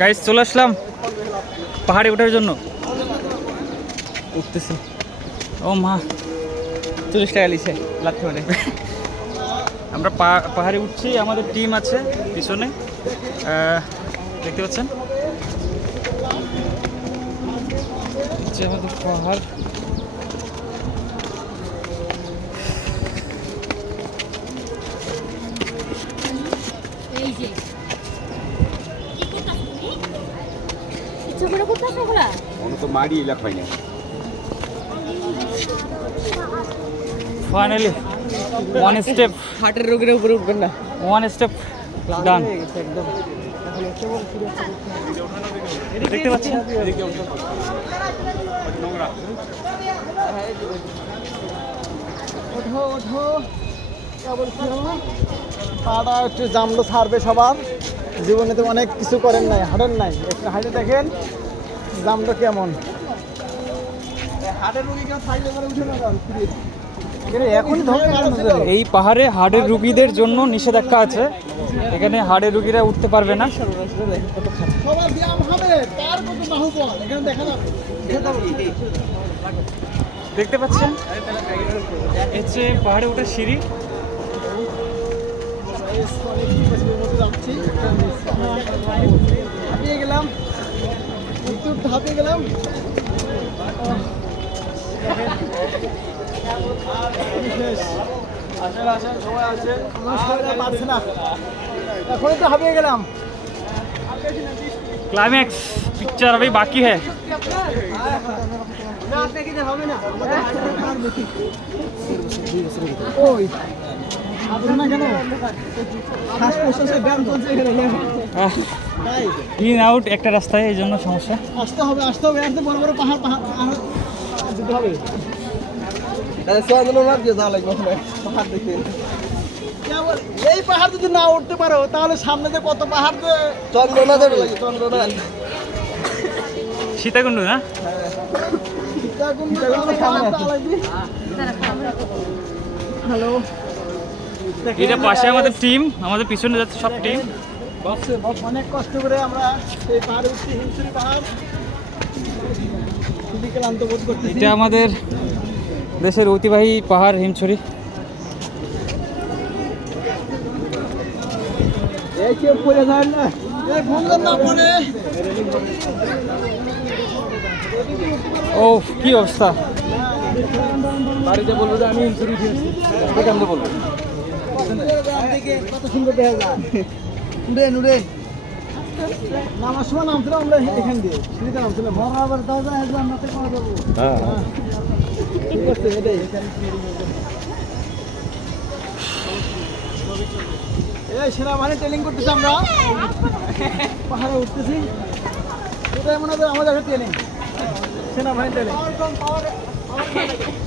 Guys চলে আসলাম পাহাড়ে ওঠার জন্য। উঠতেছি। ও মা 40 টাকা লিছে লাথি মারে। আমরা পাহাড়ে উঠছি, আমাদের টিম আছে পিছনে, দেখতে পাচ্ছেন হচ্ছে আমাদের পাহাড়। ফাইনালি ওয়ান স্টেপ, হার্টের রোগের উপরে উঠবেন না, ওয়ান স্টেপ ডান। একদম দেখতে পাচ্ছেন ওঠো ওঠো, পাটা একটু জামলো ছাড়বে সবার। জীবনে তো অনেক কিছু করেন নাই, হাঁটেন নাই, একটু হাঁটে দেখেন জামটা কেমন। হাটের রোগী কেউ থাকলে পরে উঠে না এখনই ধরে। এই পাহাড়ে হার্টের রুগীদের জন্য নিষেধাজ্ঞা আছে, এখানে হার্টের রুগীরা উঠতে পারবে না। সবার ব্যায়াম হবে, তার কত বাহুবল এখানে দেখা যাবে। দেখতে পাচ্ছেন হচ্ছে পাহাড়ে ওঠার সিঁড়ি। হাঁপিয়ে গেলাম, হাঁপিয়ে গেলাম। পারছে না, এখনই তো হাঁপিয়ে গেলাম। क्लाइमैक्स पिक्चर अभी बाकी है। इन आउट एक रास्ता है, समस्या আসতে হবে বড় বড় পাহাড় যেতে হবে। এই পাহাড় যদি না উঠতে পারো তাহলে সামনে যে কত পাহাড় যে চন্দ্রনাথ সীতাকুণ্ড না, হ্যালো, এটা পাশে আমাদের টিম, আমাদের পিছনে যাচ্ছে সব টিম। অনেক কষ্ট করে আমরা এই পাহাড়ে উঠছি, হিমছড়ি পাহাড়। খুবই ক্লান্ত বোধ করতেছি। এটা আমাদের দেশের ঐতিহ্যবাহী পাহাড় হিমছড়ি। এই কেউ পড়ে যায় না, এই ভুলবেন না পড়ে। ও কি অবস্থা, বাড়িতে বলবো যে আমি হিমছড়ি খেয়েছি, এখান থেকে বলবো কত সুন্দর দেখা যায়। উড়েন নামার সময় নামছিলাম আমরা এখান দিয়ে, সিঁড়িতে নামছিলাম। বরাবর দাও যায় আমরা তো পাওয়া যাবো। ঠিক করছে এটাই। এই সেনাবাহিনী ট্রেনিং করতেছি আমরা, পাহাড়ে উঠতেছি। এটাই মনে হয় আমাদের ট্রেনিং, সেনাবাহিনী ট্রেনিং।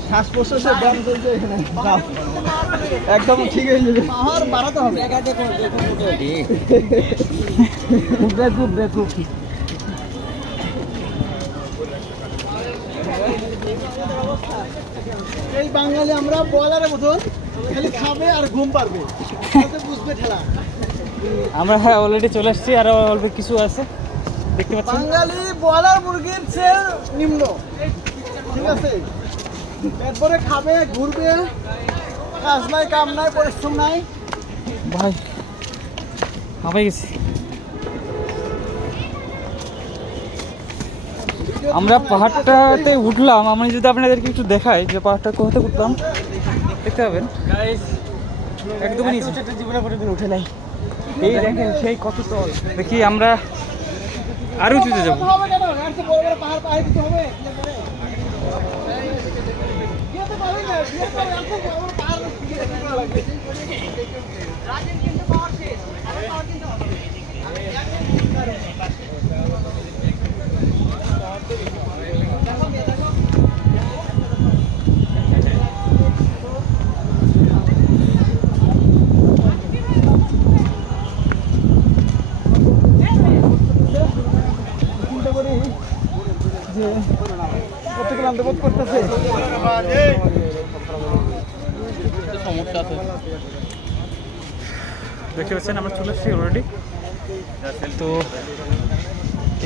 শ্বাস প্রশ্বাসের ব্যায়াম চলছে এখানে, একদম ঠিক হয়ে যাবে। পাহাড় বাড়াতে হবে। এই বাঙালি আমরা বলারের মতন খালি খাবে আর ঘুম পারবে, বুঝবে ঠেলা। আমরা অলরেডি চলে আসছি, আর অল্প কিছু আছে দেখতে পাচ্ছেন। বাঙালি বলার মুরগির চেয়ে নিম্ন, ঠিক আছে। এরপরে খাবে, ঘুরবে, কাজ নাই, কাম নাই, পরিশ্রম নাই। ভাই হাঁপাই গেছি। আমরা পাহাড়টাতে উঠলাম, আমি যদি আপনাদেরকে একটু দেখাই যে পাহাড়টা কোথাতে উঠলাম, দেখতে পাবেন একদমই নিচে। জীবনে কোনোদিন উঠে নাই। এই দেখেন সেই কত তল। দেখি আমরা আরো উঁচুতে যাবো। কত ক্লান্ত বোধ করতেছে। দেখতে পাচ্ছেন আমরা চলে এসেছি অলরেডি। তো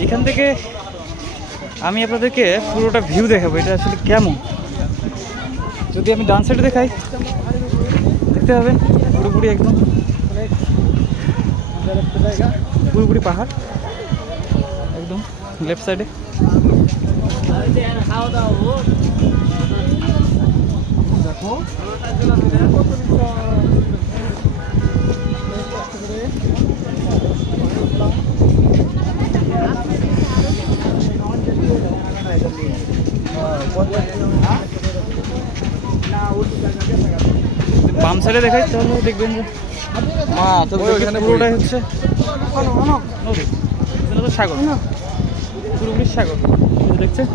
এইখান থেকে আমি আপনাদেরকে পুরোটা ভিউ দেখাবো, এটা আসলে কেমন। যদি আমি ডান সাইডে দেখাই, দেখতে পাবেন পুরোপুরি একদম পুরোপুরি পাহাড়, একদম লেফট সাইডে। দেখো বাম সাইডে দেখাই তাহলে দেখবেন যে পুরোটাই হচ্ছে নদী, এখানে তো সাগর, পুরোপুরি সাগর। এই যে দেখছেন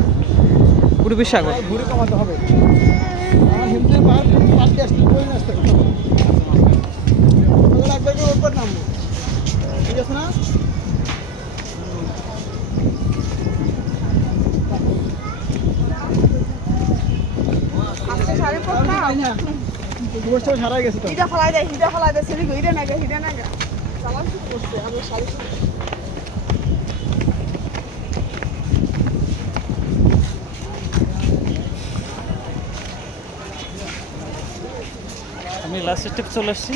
পুরোপুরি সাগর। ঘুরে কমাতে হবে। আমার হিমসের পাহাড় পাশে আসতে করে আসতে হবে। একবার করে ওপর নামবো, ঠিক আছে না? আজকে শাড়ি পরতাম অবস্থা সারা গেছে তো। হিডা ফলাই দেয় সেরি হিডা নাগা চালান শুরু করছে আমি শাড়ি আমি লাস্ট স্টেপ চলে আসছি।